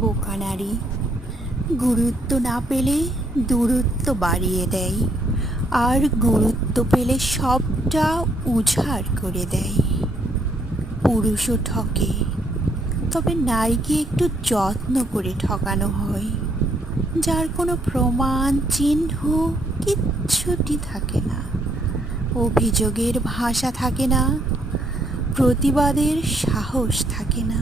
বোকা নারী গুরুত্ব না পেলে দূরত্ব বাড়িয়ে দেয়, আর গুরুত্ব পেলে সবটা উজাড় করে দেয়। পুরুষও ঠকে, তবে নারীকে একটু যত্ন করে ঠকানো হয়, যার কোনো প্রমাণ চিহ্ন কিচ্ছুটি থাকে না, অভিযোগের ভাষা থাকে না, প্রতিবাদের সাহস থাকে না।